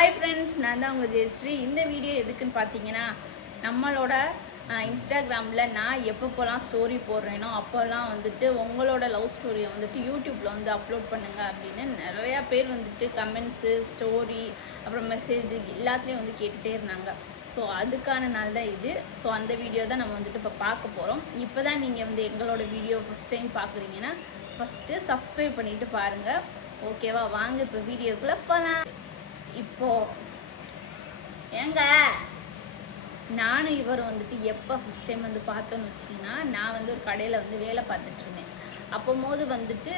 Hi friends நான் தான் உங்கள் ஜெயஸ்ரீ. இந்த வீடியோ எதுக்குன்னு பார்த்தீங்கன்னா நம்மளோட இன்ஸ்டாகிராமில் நான் எப்பப்போலாம் ஸ்டோரி போடுறேனோ அப்போல்லாம் வந்துட்டு உங்களோட லவ் ஸ்டோரியை வந்துட்டு யூடியூப்பில் வந்து அப்லோட் பண்ணுங்கள் அப்படின்னு நிறையா பேர் வந்துட்டு கமெண்ட்ஸு ஸ்டோரி அப்புறம் மெசேஜ் எல்லாத்துலேயும் வந்து கேட்டுகிட்டே இருந்தாங்க. ஸோ அதுக்கான நாள் தான் இது. ஸோ அந்த வீடியோ தான் நம்ம வந்துட்டு இப்போ பார்க்க போகிறோம் இப்போ தான் நீங்கள் வந்து எங்களோட வீடியோ ஃபஸ்ட் டைம் பார்க்குறீங்கன்னா ஃபஸ்ட்டு சப்ஸ்கிரைப் பண்ணிவிட்டு பாருங்கள் ஓகேவா வாங்க இப்போ வீடியோக்குள்ளே போகலாம் இப்போ ஏங்க நானும் இவரும் வந்துட்டு எப்போ ஃபஸ்ட் டைம் வந்து பார்த்தோன்னு வச்சிங்கன்னா நான் வந்து ஒரு கடையில் வந்து வேலை பார்த்துட்டு இருந்தேன். அப்போது வந்துட்டு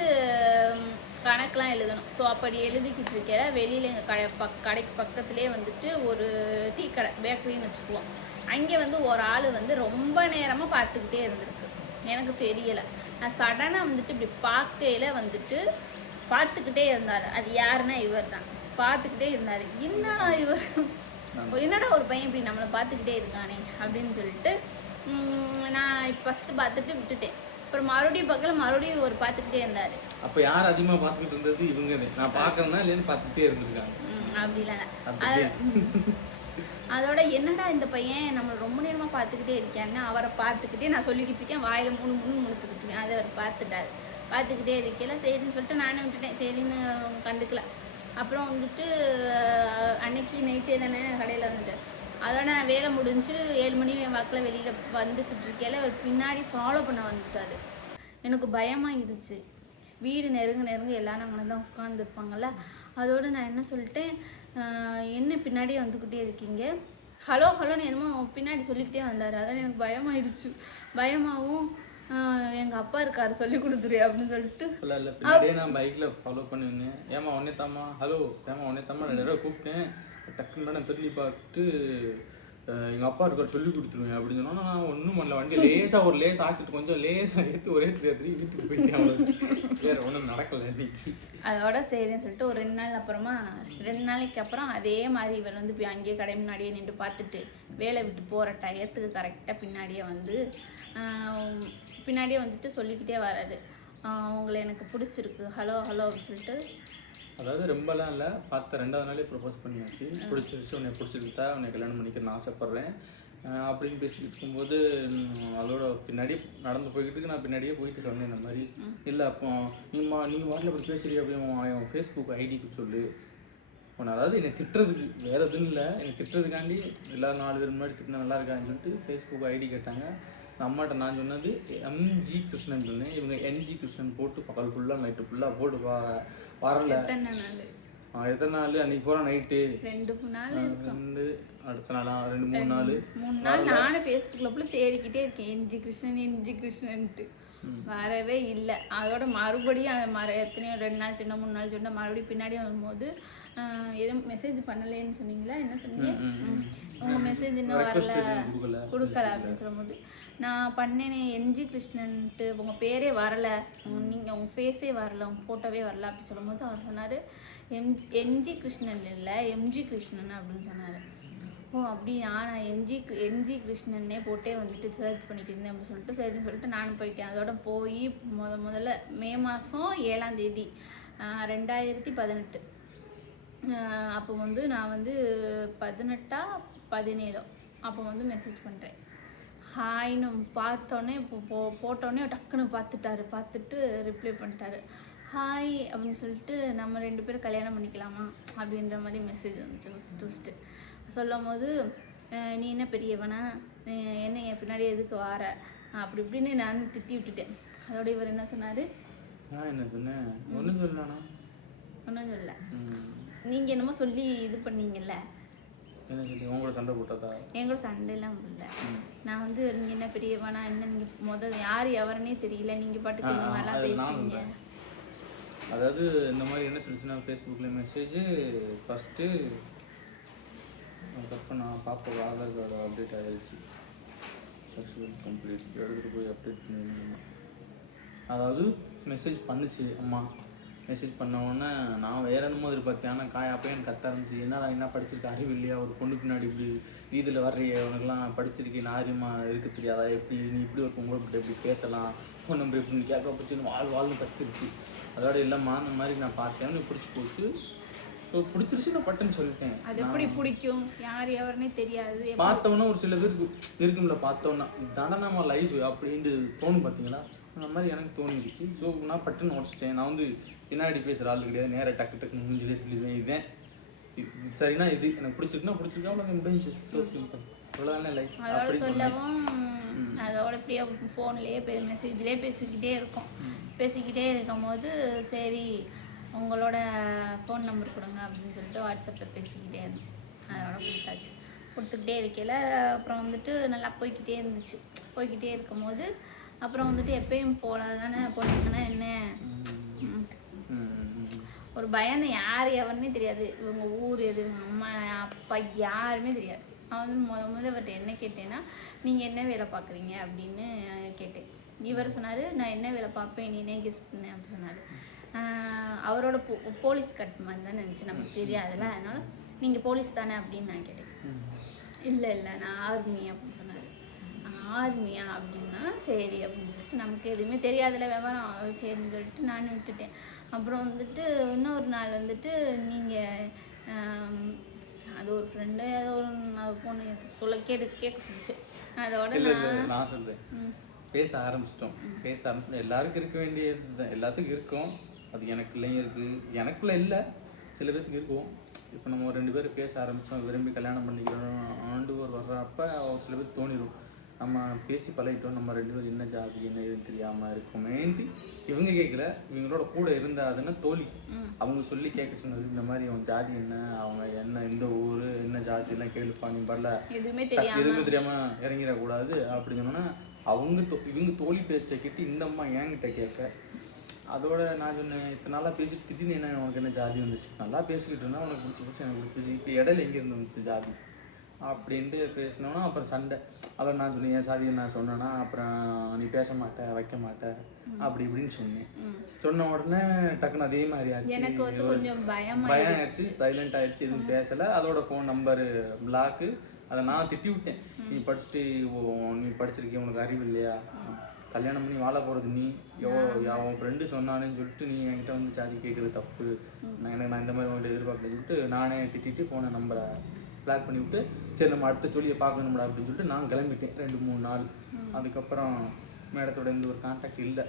கணக்கெலாம் எழுதணும். ஸோ அப்படி எழுதிக்கிட்டு இருக்க வெளியில் எங்கள் கடை பக் கடைக்கு பக்கத்துலேயே வந்துட்டு ஒரு டீ கடை பேக்கரின்னு வச்சுக்குவோம். அங்கே வந்து ஒரு ஆள் வந்து ரொம்ப நேரமாக பார்த்துக்கிட்டே இருந்திருக்கு. எனக்கு தெரியலை. நான் சடனாக வந்துட்டு இப்படி பார்க்கையில் வந்துட்டு பார்த்துக்கிட்டே இருந்தார். அது யாருன்னா இவர் தான் பார்த்துக்கிட்டே இருந்தார். என்னடா இவர்? என்னடா ஒரு பையன் இப்படி நம்மளை பார்த்துக்கிட்டே இருக்கானே? அப்படின்னு சொல்லிட்டு நான் ஃபஸ்ட்டு பார்த்துட்டு விட்டுட்டேன். அப்புறம் மறுபடியும் பக்கத்தில் மறுபடியும் ஒரு பார்த்துக்கிட்டே இருந்தார். அப்ப யார் அதிகமா பார்த்துக்கிட்டு இருந்தது? இவங்க நான் பார்க்கறேன்னா இல்லைன்னு பார்த்துட்டே இருந்திருக்காங்க. அப்படிலாம் இல்ல. அதோட என்னடா இந்த பையன் நம்ம ரொம்ப நேரமா பார்த்துக்கிட்டே இருக்கான்னு அவரை பார்த்துக்கிட்டே நான் சொல்லிக்கிட்டு இருக்கேன். வாயில மூணு மூணு முழுத்துக்கிட்டு இருக்கேன். அதை அவர் பார்த்துட்டாரு. பார்த்துக்கிட்டே இருக்கல சரின்னு சொல்லிட்டு நானும் விட்டுட்டேன். சரின்னு கண்டுக்கல. அப்புறம் வந்துட்டு அன்னைக்கு நைட்டே தானே கடையில் வந்துட்டு. அதோட நான் வேலை முடிஞ்சு ஏழு மணி வாக்கில் வெளியில் வந்துக்கிட்டு இருக்கையில அவர் பின்னாடி ஃபாலோ பண்ண வந்துட்டார். எனக்கு பயமாகிடுச்சு வீடு நெருங்க நெருங்க எல்லாரும் அங்கே தான் உட்காந்துருப்பாங்கல்ல அதோடு நான் என்ன சொல்லிட்டேன் என்ன பின்னாடியே வந்துக்கிட்டே இருக்கீங்க? ஹலோ ஹலோன்னு என்னமோ பின்னாடி சொல்லிக்கிட்டே வந்தார். அதான் எனக்கு பயமாயிடுச்சு பயமாகவும் எங்கள் அப்பா இருக்காரு சொல்லி கொடுத்துரு அப்படின்னு சொல்லிட்டு. இல்ல இல்ல பின்னாடியே நான் பைக்ல ஃபாலோ பண்ணி வந்தேன். ஏமா தாமா ஹலோ ஏமா உடனே தாமா ரெண்டு தடவை கூப்பிட்டேன். டக்குன்னு நான் திரும்பி பார்த்துட்டு அஹ், எங்க அப்பா இருக்கார் சொல்லி கொடுத்துருவேன் அப்படின்னு சொன்னா நான் ஒன்றும் பண்ணல. வண்டி லேசா ஒரு லேஸ் ஆக்சிட்டு கொஞ்சம் லேசா ஏற்றி ஒரே தேர்த்தி வீட்டுக்கு போயிட்டேன். வேற ஒன்றும் நடக்கல இன்னைக்கு. அதோட சரின்னு சொல்லிட்டு ஒரு ரெண்டு நாள் அப்புறமா ரெண்டு நாளைக்கு அப்புறம் அதே மாதிரி இவர் வந்து போய் அங்கேயே கடை முன்னாடியே நின்று பார்த்துட்டு வேலை விட்டு போகிற டயத்துக்கு கரெக்டாக பின்னாடியே வந்து பின்னாடியே வந்துட்டு சொல்லிக்கிட்டே வராரு. உங்களை எனக்கு பிடிச்சிருக்கு. ஹலோ ஹலோ அப்படின்னு சொல்லிட்டு. அதாவது ரொம்பலாம் இல்லை. பார்த்த ரெண்டாவது நாளே ப்ரப்போஸ் பண்ணியாச்சு. பிடிச்சிருச்சு உன்னை பிடிச்சிருக்கா உன்னை கல்யாணம் பண்ணிக்க ஆசைப்பட்றேன். அப்படின்னு பேசிக்கிட்டு இருக்கும்போது அதோட பின்னாடியே நடந்து போய்கிட்டு நான் பின்னாடியே போயிட்டு சொன்னேன் இந்த மாதிரி. இல்லை அப்போ நீமா நீங்கள் வாட்டில் அப்படி பேசுறீங்க அப்படி அவன் ஃபேஸ்புக் ஐடிக்கு சொல்லு. உன்னை அதாவது என்னை திட்டுறதுக்கு வேற எதுவும் இல்லை. என்னை திட்டுறதுக்காண்டி எல்லாரும் நாலு பேர் முன்னாடி திட்டினா நல்லா இருக்கான்னு சொல்லிட்டு ஃபேஸ்புக் ஐடி கேட்டாங்க. நான் அம்மாட்ட நான் சொன்னது எம்ஜி கிருஷ்ணன் சொன்னேன் இவங்க என்ஜி கிருஷ்ணன் போட்டு பகல் ஃபுல்லாக நைட்டு ஃபுல்லாக போட்டு வா வரல. எத்தனை நாள்? அன்னைக்கு போகிற நைட்டு ரெண்டு மூணு நாள் ரெண்டு அடுத்த நாளா ரெண்டு மூணு நாள். மூணு நாள் நானும் ஃபேஸ்புக்கில் ஃபுல்லாக தேடிக்கிட்டே இருக்கேன். N G Krishnan N G கிருஷ்ணன்ட்டு. வரவே இல்லை. அதோட மறுபடியும் அந்த மர எத்தனையோ ரெண்டு நாள் சொன்ன மூணு நாள் சொன்ன மறுபடியும் பின்னாடி வரும்போது எதுவும் மெசேஜ் பண்ணலேன்னு சொன்னீங்களா? என்ன சொன்னீங்க? ம். உங்க மெசேஜ் இன்னும் வரல. கொடுக்கல. அப்படின்னு சொல்லும்போது நான் பண்ணேனே என்ஜி கிருஷ்ணன்ட்டு உங்கள் பேரே வரல. நீங்கள் உங்கள் ஃபேஸே வரல உங்கள் ஃபோட்டோவே வரல அப்படி சொல்லும்போது அவர் சொன்னார் எம்ஜி என்ஜி கிருஷ்ணன் இல்லை எம்ஜி கிருஷ்ணன் அப்படின்னு சொன்னார். ஓ அப்படி நான் எம்ஜி எம்ஜி கிருஷ்ணன்னே போட்டே வந்துட்டு சர்ச் பண்ணிக்கிறேன் அப்படின்னு சொல்லிட்டு சரின்னு சொல்லிட்டு நானும் போயிட்டேன். அதோட போய் முத முதல்ல மே மாதம் ஏழாம் தேதி ரெண்டாயிரத்தி பதினெட்டு. அப்போ வந்து நான் வந்து பதினெட்டா பதினேழோ அப்போ வந்து மெசேஜ் பண்ணுறேன் ஹாய்னு பார்த்தோன்னே இப்போ போ போட்டோன்னே டக்குன்னு பார்த்துட்டாரு. பார்த்துட்டு ரிப்ளை பண்ணிட்டாரு. ஹாய் அப்படின்னு சொல்லிட்டு நம்ம ரெண்டு பேரும் கல்யாணம் பண்ணிக்கலாமா அப்படின்ற மாதிரி மெசேஜ் வந்துச்சு ஃபஸ்ட்டு ஃபஸ்ட்டு சொல்லும் போது நீ என்ன பெரியவனா? என்ன என் பின்னாடி எதுக்கு வார? அப்படி இப்படின்னு நான் திட்டி விட்டுட்டேன். அதோட இவர் என்ன சொன்னார்? நான் என்ன சொன்னேன்? ஒன்றும் சொல்லலாண்ணா. ஒன்றும் சொல்லல. நீங்கள் என்னமோ சொல்லி இது பண்ணீங்கல்ல. என்ன சொல்லி? உங்களோட சண்டை போட்டதா? என் கூட சண்டைலாம் இல்லை நான் வந்து நீங்கள் என்ன பெரியவனா? என்ன நீங்கள் முதல் யார் எவருன்னே தெரியல. நீங்கள் பாட்டுக்கு இந்த மாதிரிலாம் நான் பேசுறீங்க. அதாவது இந்த மாதிரி என்ன சொல்லிச்சுன்னா ஃபேஸ்புக்கில் மெசேஜ் ஃபஸ்ட்டு அதுக்கப்புறம் நான் பாப்போட ஆதார் கார்டு அப்டேட் ஆகிடுச்சு சக்ஸஸ்ஃபுல் கம்ப்ளீட் எடுத்துகிட்டு போய் அப்டேட் பண்ணிருந்தேன் அதாவது மெசேஜ் பண்ணுச்சு அம்மா. மெசேஜ் பண்ண உடனே நான் வேற என்னமோ எதிர்பார்த்தேன். ஆனால் காய் அப்போ எனக்கு கத்த ஆரம்பிச்சு என்னடா என்ன படிச்சிருக்க? அறிவு இல்லையா? ஒரு பொண்ணு பின்னாடி இப்படி வீதியில் வர்றிய உனக்கெல்லாம் படிச்சிருக்கேன் நாரியமா இருக்க தெரியாதா? எப்படி நீ இப்படி ஒரு பொங்கல் எப்படி பேசலாம்? ஃபோன் நம்பர் இப்படின்னு கேட்க பிடிச்சி வாழ் வாழ்னு கத்துருச்சு. அதோட இல்லைம்மா அந்த மாதிரி நான் பார்த்தேன். எனக்கு பிடிச்சி போச்சு ஸோ பிடிச்சிருச்சு நான் பட்டுன்னு சொல்லிட்டேன். அது எப்படி பிடிக்கும்? யார் எவருன்னே தெரியாது. பார்த்தவொன்னே ஒரு சில பேருக்கு இருக்கும்ல பார்த்தோன்னா இதாண்டா நம்ம லைஃப் அப்படின்ட்டு தோணும் பார்த்தீங்களா? அந்த மாதிரி எனக்கு தோணிடுச்சு. ஸோ நான் பட்டுன்னு உடச்சிட்டேன். நான் வந்து பின்னாடி பேசுகிற ஆள் கிடையாது. நேராக டக்கு டக்குன்னு முடிஞ்சதே சொல்லிடுவேன். இதுதான். இது சரினா இது. எனக்கு பிடிச்சிருக்குன்னா பிடிச்சிருக்கா? உனக்கு முடிஞ்சு ஸோ சிம்பிள் அவ்வளோதானே லைஃப் அதோட சொல்லவும் அதோட இப்படியே ஃபோன்லேயே மெசேஜ்லேயே பேசிக்கிட்டே இருக்கோம். பேசிக்கிட்டே இருக்கும்போது சரி உங்களோட ஃபோன் நம்பர் கொடுங்க அப்படின்னு சொல்லிட்டு வாட்ஸ்அப்பில் பேசிக்கிட்டே இருந்தோம். அதோட கொடுத்தாச்சு. கொடுத்துக்கிட்டே இருக்கையில் அப்புறம் வந்துட்டு நல்லா போய்க்கிட்டே இருந்துச்சு. போய்க்கிட்டே இருக்கும்போது அப்புறம் வந்துட்டு எப்பயும் போல தானே போனீங்கன்னா என்ன? ஒரு பயந்து யார் எவருன்னே தெரியாது. இவங்க ஊர் எது இவங்க அம்மா அப்பா யாருமே தெரியாது. நான் வந்து முத முத அவர்கிட்ட என்ன கேட்டேன்னா நீங்கள் என்ன வேலை பார்க்குறீங்க? அப்படின்னு கேட்டேன். இவர் சொன்னார் நான் என்ன வேலை பார்ப்பேன்? நீனே கெஸ் பண்ணேன் அப்படின்னு சொன்னார். அவரோட போ போலீஸ் கட் மாதிரி தான் நினச்சி நமக்கு தெரியாதுல்ல அதனால நீங்கள் போலீஸ் தானே அப்படின்னு நான் கேட்டேன். இல்லை இல்லை நான் ஆர்மி அப்படின்னு சொன்னார். ஆர்மியா அப்படின்னா சரி அப்படின்னு சொல்லிட்டு நமக்கு எதுவுமே தெரியாதுல விவரம். சரின்னு சொல்லிட்டு நானும் விட்டுட்டேன். அப்புறம் வந்துட்டு இன்னொரு நாள் வந்துட்டு நீங்கள் அது ஒரு ஃப்ரெண்டு ஏதோ ஒரு பொண்ணு சொல்ல கேட்டு கேட்க சொல்லிச்சு. அதோட நான் நான் சொல்கிறேன் பேச ஆரம்பிச்சிட்டோம். பேச ஆரம்பிச்சிட்டோம். எல்லாருக்கும் இருக்க வேண்டியது தான் எல்லாத்துக்கும் இருக்கும். அது எனக்குள்ளேயும் இருக்குது எனக்குள்ள இல்லை. சில பேர்த்துக்கு இருக்கும். இப்போ நம்ம ரெண்டு பேரும் பேச ஆரம்பித்தோம் விரும்பி கல்யாணம் பண்ணிக்கிறோம். ஆண்டு ஒரு வர்றப்ப சில பேர் தோணிடும் நம்ம பேசி பழகிட்டோம். நம்ம ரெண்டு பேரும் என்ன ஜாதி என்ன இதுன்னு தெரியாமல் இருக்கோமேன்ட்டு இவங்க கேட்கல இவங்களோட கூட இருந்தாதுன்னா தோழி. அவங்க சொல்லி கேட்க சொன்னது இந்த மாதிரி அவன் ஜாதி என்ன? அவங்க என்ன இந்த ஊர் என்ன ஜாதி எல்லாம் கேளுப்பா நீ வரல. எதுவுமே டக்கு தெரியாம எதுவுமே தெரியாம இறங்கிடக்கூடாது. அப்படின்னு சொன்னோன்னா அவங்க இவங்க தோழி பேச்சை கேட்டு இந்த அம்மா என்கிட்ட கேட்க அதோட நான் சொன்னேன் இத்தனை நாளாக பேசிட்டு திடீர்னு என்ன உனக்கு என்ன ஜாதி வந்துச்சு? நல்லா பேசிக்கிட்டு இருந்தா உனக்கு பிடிச்சி பிடிச்சி எனக்கு பிடிச்சி இப்போ இடையில எங்கேருந்து வந்துச்சு ஜாதி? அப்படின்ட்டு பேசினோன்னா அப்புறம் சண்டை. அதான் நான் சொன்னேன் என் சாதியை நான் சொன்னேன்னா அப்புறம் நீ பேச மாட்ட வைக்க மாட்ட. அப்படி இப்படின்னு சொன்னேன். சொன்ன உடனே டக்குன்னு அதே மாதிரி ஆச்சு. எனக்கு வந்து கொஞ்சம் பயம் பயம் ஆயிடுச்சு சைலண்ட் ஆயிடுச்சு எதுவும் பேசல. அதோட ஃபோன் நம்பர் பிளாக்கு அதை நான் திட்டி விட்டேன். நீ படிச்சுட்டு நீ படிச்சிருக்கிய? உனக்கு அறிவு இல்லையா? கல்யாணம் பண்ணி வாழ போறது நீ. எவோ அவன் ஃப்ரெண்டு சொன்னானேன்னு சொல்லிட்டு நீ என்கிட்ட வந்து சாதி கேட்குறது தப்பு. நான் எனக்கு நான் இந்த மாதிரி உங்கள்கிட்ட எதிர்பார்க்கலன்னு சொல்லிட்டு நானே திட்டிட்டு போன நம்பரை பிளாக் பண்ணி விட்டு சரி நம்ம அடுத்த சொல்லியை பார்க்கணும்டா அப்படின்னு சொல்லிட்டு நான் கிளம்பிட்டேன் ரெண்டு மூணு நாள். அதுக்கப்புறம் மேடத்தோட எந்த ஒரு கான்டாக்ட் இல்லை.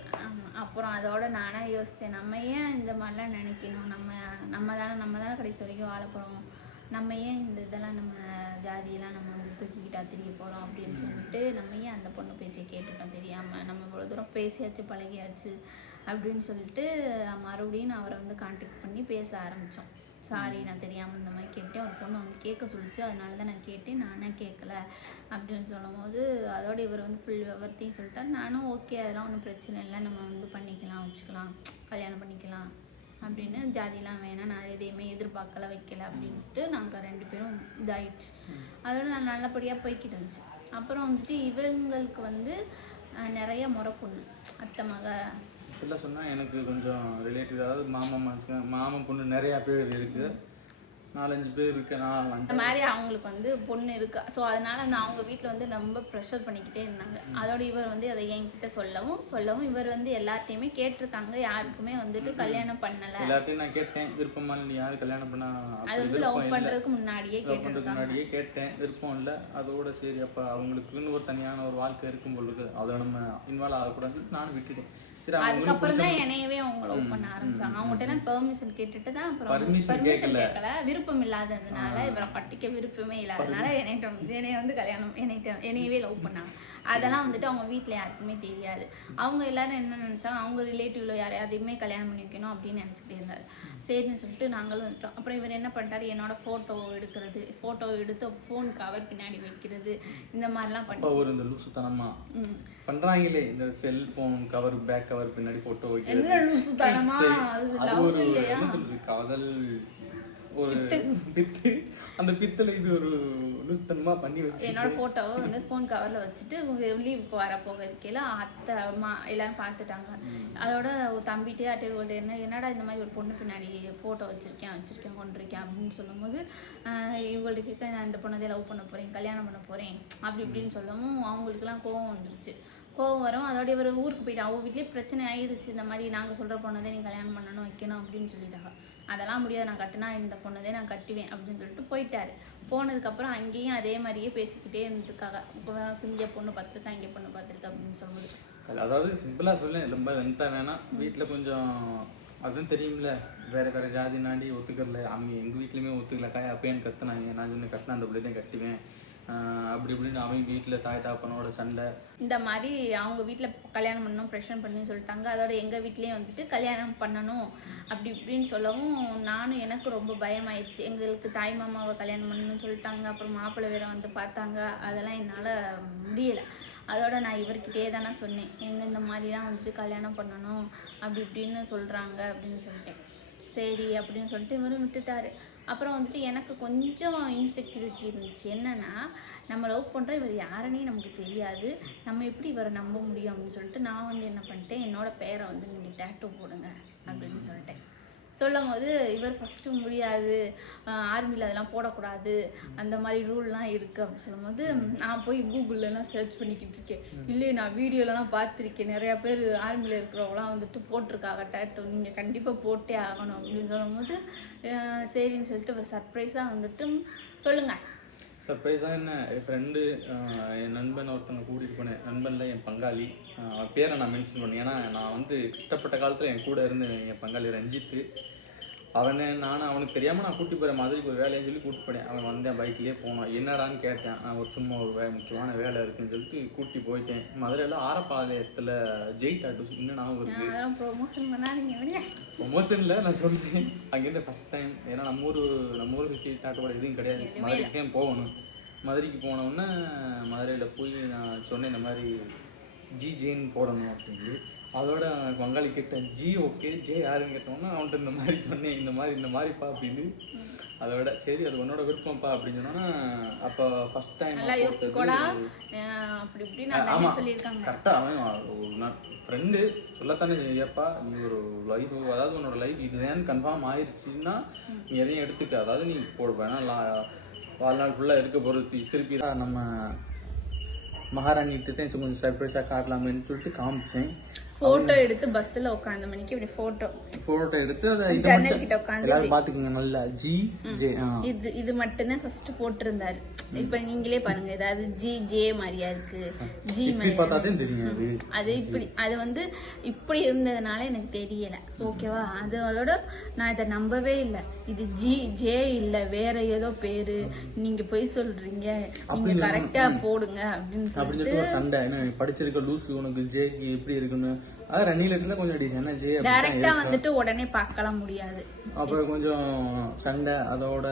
அப்புறம் அதோட நானே யோசித்தேன் நம்ம ஏன் இந்த மாதிரிலாம் நினைக்கணும்? நம்ம நம்ம தானே நம்ம தானே கடைசி வரைக்கும் வாழ போகிறோம் நம்ம ஏன் இந்த இதெல்லாம் நம்ம ஜாதியெல்லாம் நம்ம வந்து தூக்கிக்கிட்டா தெரிய போகிறோம் அப்படின்னு சொல்லிட்டு நம்ம ஏன் அந்த பொண்ணு பேச்சை கேட்டுட்டோம் தெரியாமல் நம்ம இவ்வளோ தூரம் பேசியாச்சு பழகியாச்சு அப்படின்னு சொல்லிட்டு மறுபடியும் நான் அவரை வந்து காண்டாக்ட் பண்ணி பேச ஆரம்பித்தோம் சாரி நான் தெரியாமல் இந்த மாதிரி கேட்டேன். ஒரு பொண்ணு வந்து கேட்க சொல்லிச்சு. அதனால தான் நான் கேட்டேன். நானே கேட்கல. அப்படின்னு சொல்லும் போது அதோட இவர் வந்து ஃபுல் விவரத்தையும் சொல்லிட்டார். நானும் ஓகே அதெல்லாம் ஒன்றும் பிரச்சனை இல்லை. நம்ம வந்து பண்ணிக்கலாம் வச்சுக்கலாம். கல்யாணம் பண்ணிக்கலாம். அப்படின்னு ஜாதிலாம் வேணாம் நான் எதையுமே எதிர்பார்க்கல வைக்கல அப்படின்ட்டு நாங்கள் ரெண்டு பேரும் இதாயிடுச்சு. அதோட நான் நல்லபடியாக போய்கிட்டு இருந்துச்சு. அப்புறம் வந்துட்டு இவங்களுக்கு வந்து நிறைய முறை பொண்ணு. அத்தை மக. இப்படிலாம் சொன்னால் எனக்கு கொஞ்சம் ரிலேட்டிவ் அதாவது மாமா மாமா மாமன் பொண்ணு நிறையா பேர் இருக்குது நாலஞ்சு பேர் இருக்கு நான் இந்த மாதிரி அவங்களுக்கு வந்து பொண்ணு இருக்கு. ஸோ அதனால அந்த அவங்க வீட்டில் வந்து ரொம்ப ப்ரெஷர் பண்ணிக்கிட்டே இருந்தாங்க. அதோட இவர் வந்து அதை என்கிட்ட சொல்லவும் சொல்லவும் இவர் வந்து எல்லார்ட்டையுமே கேட்டிருக்காங்க. யாருக்குமே வந்துட்டு கல்யாணம் பண்ணலை. எல்லார்ட்டையும் நான் கேட்டேன். விருப்பமா நீ யார் கல்யாணம் பண்ணா? அது வந்து லவ் இல்லை. பண்ணுறதுக்கு முன்னாடியே கேட்டிருக்காங்க. முன்னாடியே கேட்டேன். விருப்பம் இல்லை. அதோட சரி அப்போ அவங்களுக்குன்னு ஒரு தனியான ஒரு வாழ்க்கை இருக்கும் போல இருக்கு அதை நம்ம இன்வால்வ் ஆகக்கூடாதுன்னு நானும் விட்டுட்டேன். அதுக்கப்புறம் தான் என்னையவே அவங்க லவ் பண்ண ஆரம்பிச்சாங்க அவங்ககிட்ட எல்லாம் பெர்மிஷன் கேட்டுட்டு தான் அப்புறம் பெர்மிஷன் கேட்கல. விருப்பம் இல்லாததுனால இவரை பட்டிக்க விருப்பமே இல்லாதனால என்னைட்ட வந்து என்னைய வந்து கல்யாணம் என்னைட்ட என்னையவே லவ் பண்ணாங்க அதெல்லாம் வந்துட்டு அவங்க வீட்டில் யாருக்குமே தெரியாது. அவங்க எல்லாரும் என்ன நினைச்சாங்க? அவங்க ரிலேட்டிவ்ல யாரையாதையுமே கல்யாணம் பண்ணி வைக்கணும் அப்படின்னு நினச்சிக்கிட்டே இருந்தாரு. சரின்னு சொல்லிட்டு நாங்களும் வந்துட்டோம். அப்புறம் இவர் என்ன பண்ணிட்டாரு? என்னோட ஃபோட்டோ எடுக்கிறது ஃபோட்டோ எடுத்து ஃபோன் கவர் பின்னாடி வைக்கிறது இந்த மாதிரிலாம் பண்ணி ஒரு இந்த லூசுத்தனமா. ம். பண்றாங்களே இந்த செல்போன் கவர் பேக் கவர் பின்னாடி போட்டோ வைக்கிறது. ஒரு என்ன சொல்றது? காதல் ஒரு பித்து. அந்த பித்துல இது ஒரு லூசுத்தனமா பண்ணி வச்சு என்னோட ஃபோட்டோவை வந்து ஃபோன் கவரில் வச்சுட்டு லீவுக்கு வர போக இருக்கையில் அத்தை அம்மா எல்லாரும் பார்த்துட்டாங்க. அதோட தம்பிட்டே அட்டை ஓட்டு என்ன என்னடா இந்த மாதிரி ஒரு பொண்ணு பின்னாடி ஃபோட்டோ வச்சுருக்கேன் வச்சுருக்கேன் கொண்டிருக்கேன் அப்படின்னு சொல்லும்போது கேட்க நான் இந்த பொண்ணதே லவ் பண்ண போகிறேன் கல்யாணம் பண்ண போகிறேன் அப்படி இப்படின்னு சொல்லவும் அவங்களுக்குலாம் கோவம் வந்துருச்சு. கோவம் வரும். அதோட இவர் ஊருக்கு போயிட்டு அவங்க வீட்லேயே பிரச்சனை ஆயிடுச்சு இந்த மாதிரி நாங்கள் சொல்கிற பொண்ணதே நீ கல்யாணம் பண்ணணும் வைக்கணும் அப்படின்னு சொல்லிட்டாங்க. அதெல்லாம் முடியாது. நான் கட்டினா இந்த பொண்ணதே நான் கட்டுவேன் அப்படின்னு சொல்லிட்டு போயிட்டாரு. போனதுக்கப்புறம் அங்கேயும் அதே மாதிரியே பேசிக்கிட்டே இருந்துருக்காங்க. இப்போ இங்கே பொண்ணு பார்த்துருக்கா? இங்கே பொண்ணு பார்த்துருக்கா? அப்படின்னு சொல்லும்போது. அதாவது சிம்பிளாக சொல்லேன் ரொம்ப லென்த்தாக வேணாம். வீட்டில் கொஞ்சம் அதுவும் தெரியும்ல. வேற வேற ஜாதி நாடி ஒத்துக்கறல. அவங்க எங்கள் வீட்லையுமே ஒத்துக்கல. காய் அப்பேன்னு கத்துனாங்க. நான் சொன்ன கட்டினா அந்த பிள்ளை தான் கட்டுவேன். அப்படி இப்படின்னு அவங்க வீட்டில் தாய் தாப்பனோட சண்டை. இந்த மாதிரி அவங்க வீட்டில் கல்யாணம் பண்ணணும் ப்ரெஷர் பண்ணி சொல்லிட்டாங்க. அதோட எங்கள் வீட்லேயும் வந்துட்டு கல்யாணம் பண்ணணும் அப்படி இப்படின்னு சொல்லவும் நானும் எனக்கு ரொம்ப பயமாயிடுச்சு. எங்களுக்கு தாய் மாமாவை கல்யாணம் பண்ணணும்னு சொல்லிட்டாங்க. அப்புறம் மாப்பிள்ளை வேற வந்து பார்த்தாங்க. அதெல்லாம் என்னால் முடியலை. அதோட நான் இவர்கிட்டயே தானே சொன்னேன். எங்கள் இந்த மாதிரிலாம் வந்துட்டு கல்யாணம் பண்ணணும் அப்படி இப்படின்னு சொல்கிறாங்க அப்படின்னு சொல்லிட்டேன். சரி அப்படின்னு சொல்லிட்டு இவரும் விட்டுட்டாரு. அப்புறம் வந்துட்டு எனக்கு கொஞ்சம் இன்செக்யூரிட்டி இருந்துச்சு. என்னென்னா நம்ம லவ் பண்ணுறோம் இவர் யாருன்னே நமக்கு தெரியாது. நம்ம எப்படி இவரை நம்ப முடியும் அப்படின்னு சொல்லிட்டு நான் வந்து என்ன பண்ணிட்டேன் என்னோடய பேரை வந்து நீங்கள் டேட்டோ போடுங்க அப்படின்னு சொல்லிட்டேன். சொல்லும் போது இவர் ஃபஸ்ட்டு முடியாது. ஆர்மியில் அதெல்லாம் போடக்கூடாது. அந்த மாதிரி ரூல்லாம் இருக்குது அப்படின்னு சொல்லும்போது நான் போய் கூகுள்லலாம் சர்ச் பண்ணிக்கிட்டு இருக்கேன். இல்லையே நான் வீடியோலலாம் பார்த்துருக்கேன். நிறையா பேர் ஆர்மியில் இருக்கிறவங்களாம் வந்துட்டு போட்டிருக்காங்க. டேட்டூ நீங்கள் கண்டிப்பாக போட்டே ஆகணும். அப்படின்னு சொல்லும்போது சரின்னு சொல்லிட்டு ஒரு சர்ப்ரைஸாக வந்துட்டு சொல்லுங்கள் சர்ப்ரைஸாக என்ன? என் ஃப்ரெண்டு என் நண்பன் ஒருத்தனை கூட்டிகிட்டு போனேன். நண்பனில் என் பங்காளி. அவன் பேரை நான் மென்ஷன் பண்ணேன். ஏன்னா நான் வந்து கஷ்டப்பட்ட காலத்தில் என் கூட இருந்த என் பங்காளி ரஞ்சித்து. அவனை நானும் அவனுக்கு தெரியாமல் நான் கூட்டி போகிறேன் மதுரைக்கு ஒரு வேலைன்னு சொல்லி கூட்டி போனேன். அவன் வந்தேன் பைக்லேயே போனான். என்னடான்னு கேட்டேன். நான் ஒரு சும்மா ஒரு வே முக்கியமான வேலை இருக்குன்னு சொல்லிட்டு கூட்டி போயிட்டேன். மதுரையில் ஆரப்பாளையத்தில் ஜெய் டாட்டூஸ் இன்னும் நான் அதெல்லாம் ப்ரொமோஷன் பண்ணாதீங்க ப்ரொமோஷனில் நான் சொல்றேன். அங்கேருந்து ஃபஸ்ட் டைம் ஏன்னா நம்ம ஊர் நம்ம ஊர் சுற்றி நாட்டோட எதுவும் கிடையாது. மதுரைக்கு தான் போகணும். மதுரைக்கு போனவுடனே மதுரையில் போய் நான் சொன்னேன் இந்த மாதிரி ஜி ஜேன்னு போடணும் அப்படின்னு. அதோட வங்காளி கேட்டேன் ஜி ஓகே ஜே யாருன்னு கேட்டோன்னா அவன்கிட்ட இந்த மாதிரி சொன்னேன் இந்த மாதிரி இந்த மாதிரிப்பா அப்படின்னு. அதோட சரி அது உன்னோட விருப்பம்ப்பா அப்படின்னு சொன்னோன்னா அப்போ ஃபஸ்ட் டைம் சொல்லியிருக்காங்க. கரெக்டாக அவன் ஃப்ரெண்டு சொல்லத்தானே செய்யப்பா நீ ஒரு லைஃப் அதாவது உன்னோட லைஃப் இதுதான் கன்ஃபார்ம் ஆயிடுச்சுன்னா நீ எதையும் எடுத்துக்க. அதாவது நீ போடு வேணா வாழ்நாள் ஃபுல்லாக இருக்க போகிறது திருப்பி தான் நம்ம மகாராணிகிட்ட தான் கொஞ்சம் சர்ப்ரைஸாக காட்டலாமேன்னு சொல்லிட்டு காமிச்சேன். ஃபோட்டோ எடுத்து பஸ்ஸில் உட்காந்த மணிக்கு இப்படி ஃபோட்டோ ஃபோட்டோ எடுத்து அதை ஜன்னல் மட்டும் கிட்ட உட்காந்து எல்லாரும் பார்த்துக்குங்க நல்லா. ஜி இது இது மட்டும்தான் ஃபர்ஸ்ட் போட்டிருந்தாரு. இப்ப நீங்களே பாருங்க ஏதாவது ஜி ஜே மாதிரியா இருக்கு. ஜி தெரியும் அது. இப்படி அது வந்து இப்படி இருந்ததுனால எனக்கு தெரியல. ஓகேவா? அதோட நான் இதை நம்பவே இல்லை. இது ஜி ஜே இல்ல வேற ஏதோ பேரு. நீங்க போய் சொல்றீங்க. நீங்க கரெக்டா போடுங்க அப்படின்னு சொல்லி அப்படின்னு சொல்லிட்டு சண்டை. படிச்சிருக்க லூசு உனக்கு ஜேக்கு எப்படி இருக்குன்னு. அது ரன்னிங் லெட்டர்ல கொஞ்சம் என்ன ஜே டைரக்டா வந்துட்டு உடனே பார்க்கலாம் முடியாது. அப்புறம் கொஞ்சம் சண்டை அதோட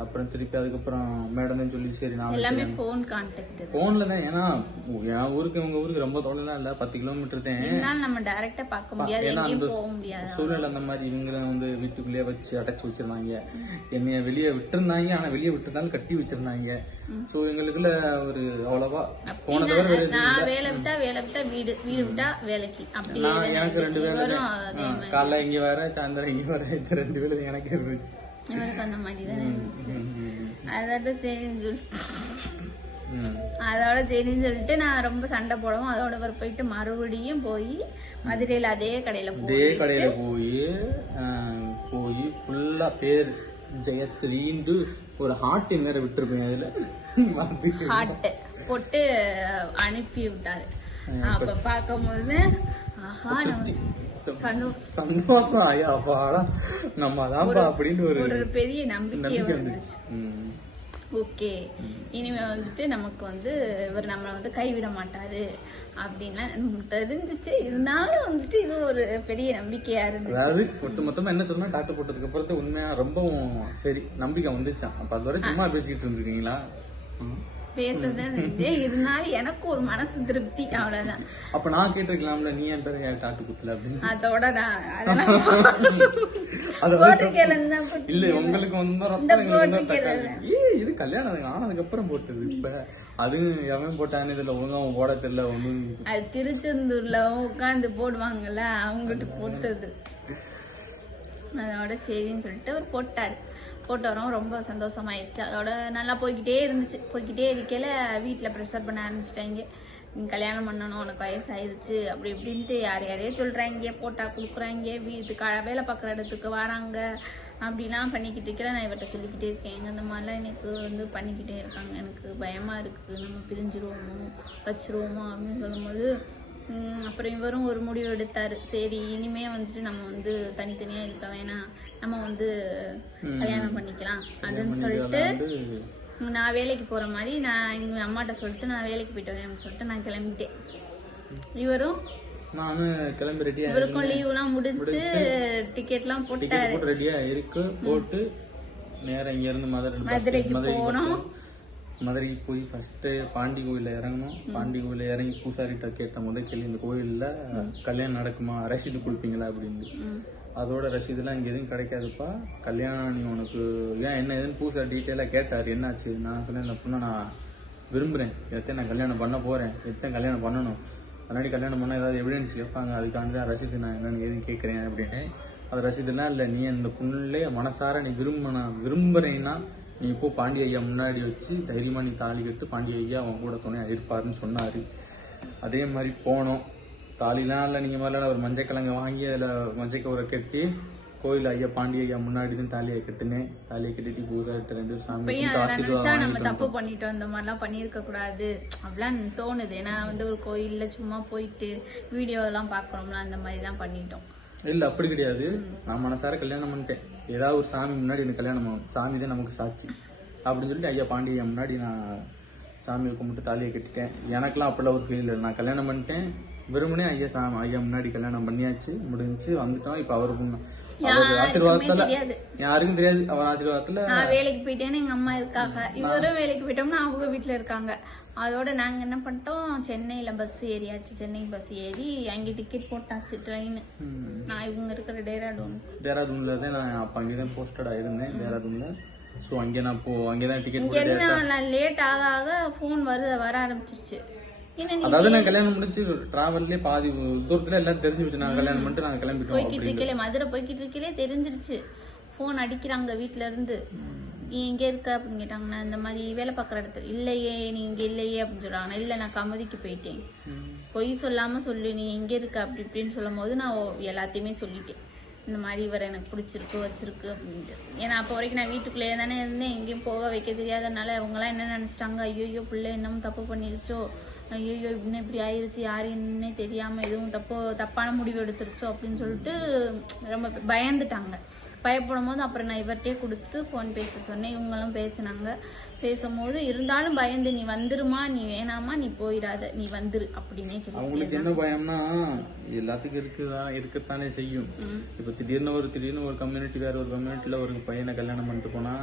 அப்புறம் திருப்பி அதுக்கப்புறம் மேடம் சொல்லி சரி நான் எல்லாமே ஃபோன் கான்டாக்ட் போன்ல தான். ஏன்னா என் ஊருக்கு உங்க ஊருக்கு ரொம்ப தொலைலாம் இல்ல பத்து கிலோமீட்டர் தான். இருந்தாலும் நம்ம டைரக்டா பார்க்க முடியாது எங்கேயும் போக முடியாது. சூழ்நிலை அந்த மாதிரி இவங்களை வந்து வீட்டுக்குள்ளேயே வச்சு அடைச்சு வச்சிருந்தாங்க. என்னைய வெளியே விட்டுருந்தாங்க ஆனா வெளியே விட்டுருந்தாலும் கட்டி வச்சிருந்தாங்க. சோ எங்களுக்குள்ள ஒரு அவ்வளவா போன தவிர வேற நான் வேலை விட்டா வேலை விட்டா வீடு வீடு விட்டா வேலைக்கு. அப்படியே எனக்கு ரெண்டு. வேலை காலைல இங்க வர சாயந்தரம் இங்க வர இந்த ரெண்டு வேலை எனக்கு இருந்துச்சு. இவருக்கு அந்த மாதிரி தான் இருந்துச்சு. அதோட சரின்னு சொல்லி. ம். அதோட சரின்னு சொல்லிட்டு நான் ரொம்ப சண்டை போடவும் அதோட அவர் போயிட்டு மறுபடியும் போய் மதுரையில அதே கடையில போய் இதே கடையில போய் போய் ஃபுல்லா பேர் ஜெயஸ்ரீன்ட்டு ஒரு ஹார்ட் வேற விட்டுருப்பேன் அதுல. ஹார்ட் போட்டு அனுப்பி விட்டாரு. அப்ப பார்க்கும்போது ஆஹா நம்ம சந்தோஷம் ஐயா அப்பாடா நம்ம அதான்ப்பா அப்படின்னு ஒரு பெரிய நம்பிக்கை வந்துச்சு. ஓகே. இனிமே வந்துட்டு நமக்கு வந்து இவர் நம்மளை வந்து கைவிட மாட்டாரு அப்படின்லாம் தெரிஞ்சிச்சு. இருந்தாலும் வந்துட்டு இது ஒரு பெரிய நம்பிக்கையா இருந்துச்சு. அதாவது ஒட்டு மொத்தமா என்ன சொன்னா டாக்டர் போட்டதுக்கு அப்புறத்து உண்மையா ரொம்பவும் சரி நம்பிக்கை வந்துச்சான் அப்ப அது வரை சும்மா பேசிக்கிட்டு இருந்திருக்கீங்களா. பேசுறது இருந்தே இருந்தாலும் எனக்கு ஒரு மனசு திருப்தி அவ்வளவுதான். அப்ப நான் கேட்டிருக்கலாம்ல நீ என் பேரை டாக்டர் குத்துல அப்படின்னு? அதோட நான் அதெல்லாம் இல்ல உங்களுக்கு வந்து ரத்தம் இது கல்யாணம் ஆனதுக்கு அப்புறம் போட்டது இப்ப. அதுவும் எவன் போட்டான்னு இதுல ஒழுங்கா போட தெரியல ஒண்ணும். அது திருச்செந்தூர்ல உட்காந்து போடுவாங்கல்ல அவங்ககிட்ட போட்டது. அதோட சரின்னு சொல்லிட்டு அவர் போட்டாரு. போட்டு வரோம். ரொம்ப சந்தோஷமாயிடுச்சு அதோட நல்லா போய்கிட்டே இருந்துச்சு. போய்கிட்டே இருக்கையில வீட்டில் ப்ரெஷர் பண்ண ஆரம்பிச்சிட்டாங்க. நீ கல்யாணம் பண்ணணும் உனக்கு வயசாயிருச்சு அப்படி இப்படின்ட்டு யார் யாரையோ சொல்கிறாங்க போட்டா கொடுக்குறாங்க. வீட்டுக்கு வேலை பார்க்குற இடத்துக்கு வராங்க. அப்படிலாம் பண்ணிக்கிட்டு இருக்கிறேன் நான் இவர்கிட்ட சொல்லிக்கிட்டே இருக்கேன். இந்த மாதிரிலாம் எனக்கு வந்து பண்ணிக்கிட்டே இருக்காங்க. எனக்கு பயமாக இருக்குது. நம்ம பிரிஞ்சிருவோமோ வச்சிருவோமோ அப்படின்னு சொல்லும்போது அப்புறம் இவரும் ஒரு முடிவு எடுத்தார். சரி இனிமே வந்துட்டு நம்ம வந்து தனித்தனியாக இருக்க வேணாம். நம்ம வந்து கல்யாணம் பண்ணிக்கலாம். அப்படின்னு சொல்லிட்டு நான் வேலைக்கு போகிற மாதிரி நான் எங்கள் அம்மாட்ட சொல்லிட்டு நான் வேலைக்கு போயிட்டு வரேன் சொல்லிட்டு நான் கிளம்பிட்டேன். இவரும் நானும் கிளம்பி ரெடியா இவருக்கும் லீவ்லாம் முடிச்சு டிக்கெட்லாம் போட்டு டிக்கெட் போட்டு ரெடியா இருக்கு. போட்டு நேரா இங்க இருந்து மதுரை மதுரைக்கு போனோம். மதுரைக்கு போய் ஃபர்ஸ்ட் பாண்டி கோயில்ல இறங்கணும். பாண்டி கோயில்ல இறங்கி பூசாரிட்ட கேட்ட முதல் கேள்வி இந்த கோயில்ல கல்யாணம் நடக்குமா? ரசீது கொடுப்பீங்களா? அப்படின்னு. அதோட ரசீதுலாம் இங்கே எதுவும் கிடைக்காதுப்பா. கல்யாணம் நீ உனக்கு ஏன் என்ன ஏதுன்னு பூசா டீட்டெயிலாக கேட்டார். என்னாச்சு? நான் சொன்னேன் இந்த பொண்ணை நான் விரும்புகிறேன் எத்தனை நான் கல்யாணம் பண்ண போகிறேன் எத்தனை கல்யாணம் பண்ணணும். முன்னாடி கல்யாணம் பண்ணால் ஏதாவது எவிடன்ஸ் கேட்பாங்க. அதுக்காண்டி தான் ரசீது நான் என்னென்னு எதுவும் கேட்குறேன் அப்படின்னு. அது ரசீதுலாம் இல்லை நீ அந்த பொண்ணுலே மனசார நீ விரும்பினா விரும்புகிறேன்னா நீ இப்போ பாண்டி ஐயா முன்னாடி வச்சு தைரியமாக நீ தாலி கட்டு பாண்டிய ஐயா அவன் கூட துணையாக இருப்பாருன்னு சொன்னார். அதே மாதிரி போனோம். தாலிலாம் இல்லை நீங்கள் மாதிரிலாம் ஒரு மஞ்சள் கிழங்கு வாங்கி அதில் மஞ்சள் கவரை கட்டி கோயில் ஐயா பாண்டி ஐயா முன்னாடி தான் தாலியை கட்டினேன். தாலியை கட்டிட்டு பூசாரிட்ட ரெண்டு சாமி நம்ம தப்பு பண்ணிட்டோம். இந்த மாதிரிலாம் பண்ணியிருக்க கூடாது. அப்படிலாம் தோணுது. நான் வந்து ஒரு கோயில்ல சும்மா போயிட்டு வீடியோ எல்லாம் பார்க்குறோம்ல அந்த மாதிரிலாம் பண்ணிட்டோம். இல்ல அப்படி கிடையாது. நான் மனசார கல்யாணம் பண்ணிட்டேன். ஏதாவது ஒரு சாமி முன்னாடி எனக்கு கல்யாணம் பண்ணணும் சாமி தான் நமக்கு சாட்சி. அப்படின்னு சொல்லிட்டு ஐயா பாண்டி ஐயா முன்னாடி நான் சாமியை கும்பிட்டு தாலியை கட்டிட்டேன். எனக்கெல்லாம் அப்படிலாம் ஒரு ஃபீல் இல்லை. நான் கல்யாணம் பண்ணிட்டேன். வெறுமனே ஐயா சாமி ஐயா முன்னாடி கல்யாணம் பண்ணியாச்சு முடிஞ்சு வந்துட்டோம். இப்போ முன்ன- அவர் ஆசீர்வாதத்துல. யாருக்கும் தெரியாது. அவர் ஆசீர்வாதத்துல நான் வேலைக்கு போயிட்டேன்னு எங்க அம்மா இருக்காங்க. இவரும் வேலைக்கு போயிட்டோம்னா அவங்க வீட்ல இருக்காங்க. அதோட நாங்க என்ன பண்ணிட்டோம்? சென்னையில பஸ் ஏறியாச்சு. சென்னை பஸ் ஏறி அங்கே டிக்கெட் போட்டாச்சு ட்ரெயின் நான் இவங்க இருக்கிற டேராடூன். தேராதூன்ல தான் நான் அப்போ அங்கே தான் போஸ்டடாக இருந்தேன் தேராதூன்ல ஸோ அங்கே நான் போ அங்கே தான் டிக்கெட் நான் லேட் ஆக ஆக ஃபோன் வருது வர ஆரம்பிச்சிருச்சு. என்ன அதாவது நான் கல்யாணம் முடிச்சு டிராவல்லே பாதி தூரத்துல எல்லாம் தெரிஞ்சு வச்சு நான் கல்யாணம் பண்ணிட்டு நாங்க கிளம்பிட்டோம் போய்கிட்டு இருக்கலே மதுரை போய்கிட்டு இருக்கலே தெரிஞ்சிருச்சு. ஃபோன் அடிக்கிறாங்க வீட்ல இருந்து. நீ எங்க இருக்க? அப்படின்னு கேட்டாங்க நான் இந்த மாதிரி வேலை பார்க்குற இடத்துல. இல்லையே நீ இங்க இல்லையே அப்படின்னு சொல்றாங்க. நான் இல்லை நான் கமதிக்கு போயிட்டேன். பொய் சொல்லாம சொல்லு நீ எங்க இருக்க? அப்படி இப்படின்னு சொல்லும் போது நான் எல்லாத்தையுமே சொல்லிட்டேன். இந்த மாதிரி இவர் எனக்கு பிடிச்சிருக்கு வச்சிருக்கு அப்படின்ட்டு. ஏன்னா அப்போ வரைக்கும் நான் வீட்டுக்குள்ளேயே தானே இருந்தேன். எங்கேயும் போக வைக்க தெரியாதனால அவங்களாம் என்ன நினைச்சிட்டாங்க? ஐயோ பிள்ளை என்னமோ தப்பு பண்ணிருச்சோ? ஐயோ இன்னும் இப்படி ஆயிருச்சு யாரு என்னன்னே தெரியாம எதுவும் தப்போ தப்பான முடிவு எடுத்துருச்சோ அப்படின்னு சொல்லிட்டு ரொம்ப பயந்துட்டாங்க. பயப்படும் போது அப்புறம் நான் இவர்கிட்டயே கொடுத்து ஃபோன் பேச சொன்னேன். இவங்களும் பேசினாங்க. பேசும்போது இருந்தாலும் பயந்து நீ வந்துருமா? நீ வேணாமா? நீ போயிடாத. நீ வந்துரு அப்படின்னே சொல்லி அவங்களுக்கு என்ன பயம்னா எல்லாத்துக்கும் இருக்குதா இருக்கத்தானே செய்யும். இப்ப திடீர்னு ஒரு திடீர்னு ஒரு கம்யூனிட்டி வேற ஒரு கம்யூனிட்டில ஒரு பையனை கல்யாணம் பண்ணிட்டு போனா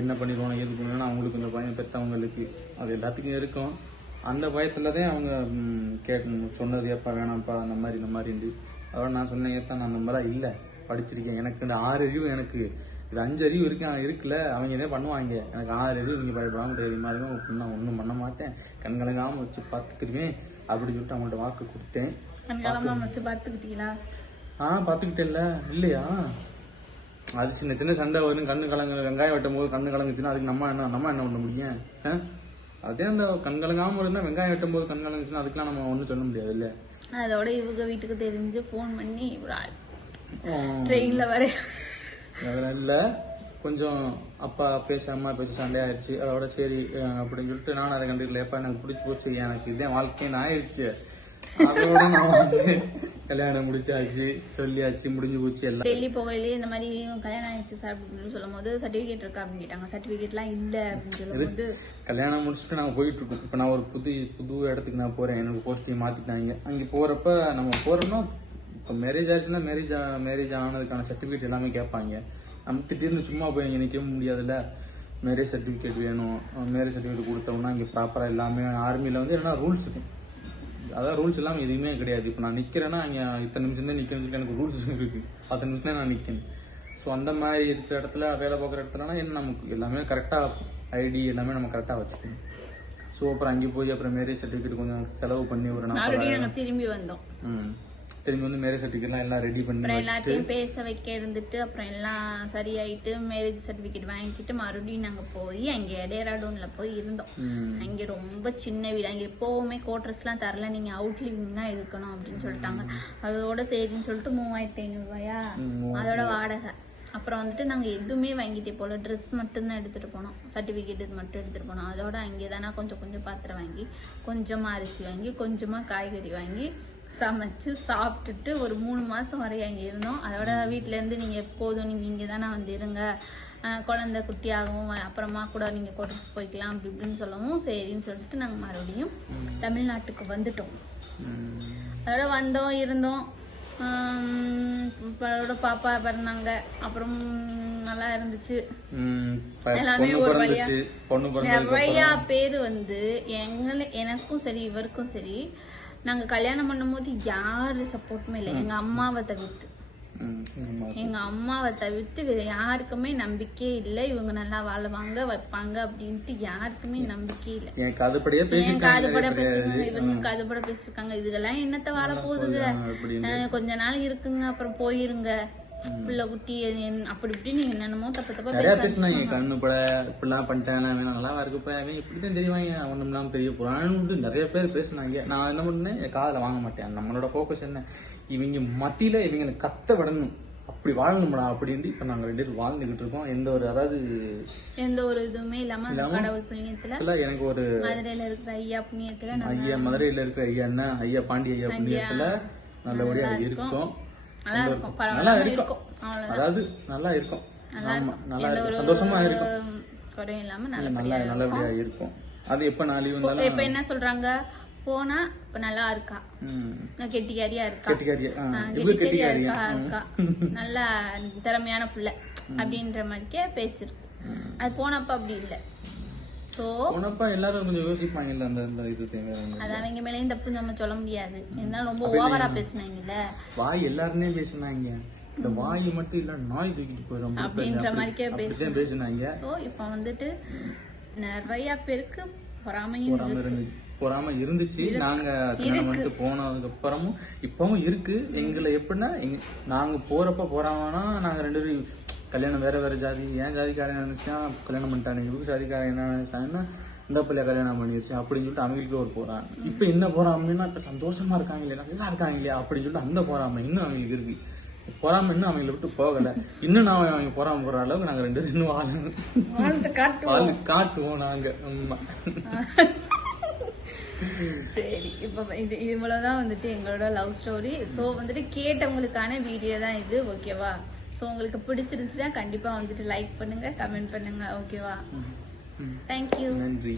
என்ன பண்ணிடுவாங்க ஏது பண்ணுவாங்க அவங்களுக்கு இந்த பயம் பெத்தவங்களுக்கு. அது எல்லாத்துக்கும் இருக்கும். அந்த பயத்துல தான் அவங்க கேட்க சொன்னது எப்பா வேணாம்ப்பா அந்த மாதிரி இந்த மாதிரி அதோட நான் சொன்னேன் ஏத்தா நான் அந்த மாதிரி இல்லை. படிச்சிருக்கேன். எனக்கு இந்த ஆறு அறிவு எனக்கு இது அஞ்சு அறிவு இருக்கு இருக்குல்ல. அவங்க என்ன பண்ணுவாங்க? எனக்கு ஆறு அறிவு நீங்க பயப்படாம தைரியமா இருக்கும் நான் ஒன்றும் பண்ண மாட்டேன். கண் கலங்காம வச்சு பார்த்துக்கிருவேன் அப்படி சொல்லிட்டு அவங்கள்ட்ட வாக்கு கொடுத்தேன். வச்சு பார்த்துக்கிட்டீங்களா? ஆ பார்த்துக்கிட்டேல்ல இல்லையா? அது சின்ன சின்ன சண்டை வரும். கண்ணு கலங்கு வெங்காயம் வெட்டும் போது கண்ணு கலங்குச்சுன்னா அதுக்கு நம்ம என்ன நம்ம என்ன பண்ண முடியும்? அதே அந்த கண் கலங்காம இருந்தா வெங்காயம் வெட்டும் போது கண் கலங்குச்சுன்னா அதுக்கெல்லாம் நம்ம ஒன்றும் சொல்ல முடியாது இல்ல அதோட இவங்க வீட்டுக்கு தெரிஞ்சு ஃபோன் பண்ணி ட்ரெயின்ல வர அதெல்லாம் இல்ல. கொஞ்சம் அப்பா பேச அம்மா பேச சண்டை ஆயிடுச்சு அதோட சரி அப்படின்னு சொல்லிட்டு நானும் அதை கண்டுக்கல. எப்பா எனக்கு பிடிச்சி போச்சு. எனக்கு இதே வாழ்க்கைன்னு ஆயிடுச்சு அதோட நான் வந்து கல்யாணம் முடிச்சாச்சு சொல்லியாச்சு முடிஞ்சு போச்சு எல்லாம். டெல்லி போகையிலே இந்த மாதிரி கல்யாணம் ஆயிடுச்சு சார் அப்படின்னு சொல்லும் போது சர்டிபிகேட் இருக்கா அப்படின்னு கேட்டாங்க. சர்டிபிகேட்லாம் இல்ல அப்படின்னு சொல்லும் போது கல்யாணம் முடிச்சுட்டு நாங்கள் போயிட்டு இருக்கோம். இப்போ நான் ஒரு புது புது இடத்துக்கு நான் போறேன். எனக்கு போஸ்டிங் மாத்திட்டாங்க. அங்கே போறப்ப நம்ம போறோம்னா இப்போ மேரேஜ் ஆச்சுன்னா மேரேஜ் மேரேஜ் ஆனதுக்கான சர்டிஃபிகேட் எல்லாமே கேட்பாங்க. நம்ம திடீர்னு சும்மா போய் இங்கே நிற்க முடியாதுல்ல? மேரேஜ் சர்டிஃபிகேட் வேணும். மேரேஜ் சர்டிஃபிகேட் கொடுத்தோம்னா இங்கே ப்ராப்பராக எல்லாமே ஆர்மியில் வந்து என்னன்னா ரூல்ஸ் இருக்கும் அதான் ரூல்ஸ் எல்லாம் எதுவுமே கிடையாது. இப்போ நான் நிற்கிறேன்னா இங்கே இத்தனை நிமிஷம் தான் நிற்கணும்னு சொல்லி எனக்கு ரூல்ஸ் இருக்கு. பத்து நிமிஷம் தான் நான் நிற்கணும் ஸோ அந்த மாதிரி இருக்கிற இடத்துல வேலை பார்க்குற இடத்துலனா என்ன நமக்கு? எல்லாமே கரெக்டாக ஐடி எல்லாமே நம்ம கரெக்டாக வச்சுக்கணும். ஸோ அப்புறம் அங்கே போய் அப்புறம் மேரேஜ் சர்டிஃபிகேட் கொஞ்சம் செலவு பண்ணி ஒரு நாற்பதாயிரம் திரும்பி வந்தோம். ம். திரும்பி வந்து மேரேஜ் சர்டிஃபிகேட்லாம் எல்லாம் ரெடி பண்ணி அப்புறம் எல்லாத்தையும் பேச வைக்க இருந்துட்டு அப்புறம் எல்லாம் சரியாயிட்டு மேரேஜ் சர்டிஃபிகேட் வாங்கிட்டு மறுபடியும் நாங்க போய் அங்கே டேராடூன்ல போய் இருந்தோம். அங்க ரொம்ப சின்ன வீடு. அங்க எப்பவுமே கோட்ரஸ்லாம் தரல. நீங்க அவுட் லிவிங் தான் இருக்கணும் அப்படின்னு சொல்லிட்டாங்க. அதோட சரின்னு சொல்லிட்டு மூவாயிரத்தி ஐநூறு. ரூபாயா அதோட வாடகை. அப்புறம் வந்துட்டு நாங்கள் எதுவுமே வாங்கிட்டே போகல ட்ரெஸ் மட்டும்தான் எடுத்துகிட்டு போனோம். சர்டிஃபிகேட் இது மட்டும் எடுத்துகிட்டு போனோம். அதோட அங்கே தானே கொஞ்சம் கொஞ்சம் பாத்திரம் வாங்கி கொஞ்சமாக அரிசி வாங்கி கொஞ்சமாக காய்கறி வாங்கி சமைச்சு சாப்பிட்டுட்டு ஒரு மூணு மாதம் வரை அங்கே இருந்தோம். அதோட வீட்டிலேருந்து நீங்கள் எப்போதும் நீங்கள் இங்கே தானே வந்து இருங்க. குழந்தை குட்டியாகவும் அப்புறமா கூட நீங்கள் கோட்டர்ஸ் போய்க்கலாம் அப்படி இப்படின்னு சொல்லவும் சரின்னு சொல்லிட்டு நாங்கள் மறுபடியும் தமிழ்நாட்டுக்கு வந்துட்டோம். அதோட வந்தோம் இருந்தோம். அதோட பாப்பா பிறந்தாங்க. அப்புறம் நல்லா இருந்துச்சு. எல்லாமே ஒரு வழியா நிறைய பேர் வந்து எங்களை எனக்கும் சரி இவருக்கும் சரி நாங்க கல்யாணம் பண்ணும்போது யாரு சப்போர்ட்டுமே இல்லை. எங்க அம்மாவை தவிர்த்து. எங்க அம்மாவை தவிர்த்து. வேற யாருக்குமே நம்பிக்கையே இல்லை. இவங்க நல்லா வாழுவாங்க வைப்பாங்க அப்படின்ட்டு யாருக்குமே நம்பிக்கை இல்லை. என் கதைப்படியே என் பேசிட்டாங்க. காதுபட பேசுறாங்க இவங்க காதுபட பேசிருக்காங்க இதுக்கெல்லாம் என்னத்த வாழ அஹ் கொஞ்ச நாள் இருக்குங்க அப்புறம் போயிருங்க. பிள்ளை குட்டி அப்படி இப்படின்னு என்னென்னமோ தப்பு தப்பா நிறைய பேசினாங்க கண்ணு பட இப்படிலாம் பண்ணிட்டேன் நான் நல்லா இருக்குப்பா அவன் இப்படிதான் தெரியுவாங்க அவனும் இல்லாம தெரிய போறான்னு நிறைய பேர் பேசினாங்க. நான் என்ன பண்ணேன்? என் காதுல வாங்க மாட்டேன். நம்மளோட ஃபோக்கஸ் என்ன? இவங்க மத்தியில இவங்களை கத்த விடணும். அப்படி வாழணும்டா அப்படின்ட்டு இப்ப நாங்க ரெண்டு பேரும் வாழ்ந்துகிட்டு இருக்கோம். எந்த ஒரு அதாவது எந்த ஒரு இதுவுமே இல்லாம கடவுள் புண்ணியத்துல எனக்கு ஒரு மதுரையில இருக்கிற ஐயா புண்ணியத்துல ஐயா மதுரையில இருக்கிற ஐயா என்ன? ஐயா பாண்டி ஐயா புண்ணியத்துல நல்லபடியா இருக்கும். நல்லா இருக்கும் நல்லா பரவாயில்ல இருக்கும். அதாவது நல்லா இருக்கும். நல்லா ஆமா நல்லா இருக்கும். சந்தோஷமா இருக்கும். குறையும் இல்லாம நல்லா நல்லபடியா இருக்கும். அது எப்ப லீவ் வந்தாலும் இப்ப என்ன சொல்றாங்க? போனா இப்ப நல்லா இருக்கா. கெட்டிக்காரியா இருக்கா? கெட்டிக்காரியா இருக்கா? இருக்கா. நல்ல திறமையான புள்ள அப்படின்ற மாதிரிக்கே பேச்சு இருக்கு. அது போனப்ப அப்படி இல்ல. போனப்ப எல்லாரும் கொஞ்சம் யோசிப்பாங்கல்ல அந்த அந்த இது அது அவங்க தப்பு நம்ம சொல்ல முடியாது. இருந்தாலும் ரொம்ப ஓவரா பேசுனாங்கல்ல? வாய் எல்லாருமே பேசுனாங்க. இந்த வாய் மட்டும் இல்ல நாய் தூக்கிட்டு போயிடும் அப்படின்ற மாதிரிக்கே அப்படிதான் பேசுனாங்க. சோ இப்ப வந்துட்டு நிறைய பேருக்கு பொறாமையும் பொறாம இருந்து பொறாம இருந்துச்சு. நாங்க பண்ணிட்டு போனதுக்கு அப்புறமும் இப்பவும் இருக்கு. எங்களை எப்படின்னா நாங்க போறப்ப போறாங்கன்னா நாங்க ரெண்டு பேரும் கல்யாணம் வேற வேற ஜாதி. ஏன் ஜாதிக்காரன் நினைச்சா கல்யாணம் பண்ணிட்டானே. இவங்க ஜாதிக்காரன் என்ன நினைச்சாங்கன்னா இந்த பிள்ளைய கல்யாணம் பண்ணிருச்சு அப்படின்னு சொல்லிட்டு அவங்களுக்கு ஒரு போறான். இப்ப என்ன போறாமன்னா இப்ப சந்தோஷமா இருக்காங்க இல்லையா நல்லா இருக்காங்க இல்லையா அப்படின்னு சொல்லிட்டு அந்த போறாம இன்னும் அவங்களுக்கு இருக்கு. பொறாம இன்னும் அவங்கள விட்டு போகல. இன்னும் நான் அவங்க பொறாம போற அளவுக்கு நாங்க ரெண்டு இன்னும் வாழ்ந்து வாழ்ந்து காட்டுவோம் நாங்க. சரி இப்போ இது இவ்வளவுதான் வந்துட்டு எங்களோட லவ் ஸ்டோரி. ஸோ வந்துட்டு கேட்டவங்களுக்கான வீடியோ தான் இது ஓகேவா ஸோ உங்களுக்கு பிடிச்சிருந்துச்சுன்னா கண்டிப்பா வந்துட்டு லைக் பண்ணுங்க கமெண்ட் பண்ணுங்க ஓகேவா தேங்க்யூ நன்றி.